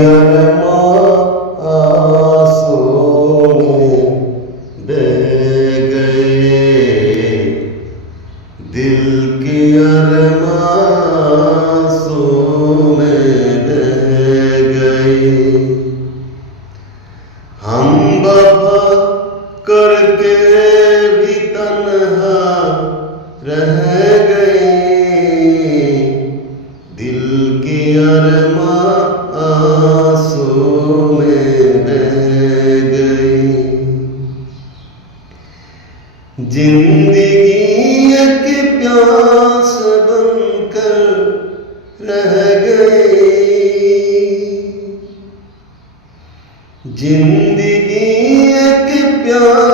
अरमां आंसुओं में बह गए, दिल के अरमां आंसुओं में बह गए। हम वफा करके भी तन्हा रह गए, दिल के अरमां आंसुओं में बह गए। जिंदगी एक प्यास बनकर रह गई, जिंदगी एक प्यास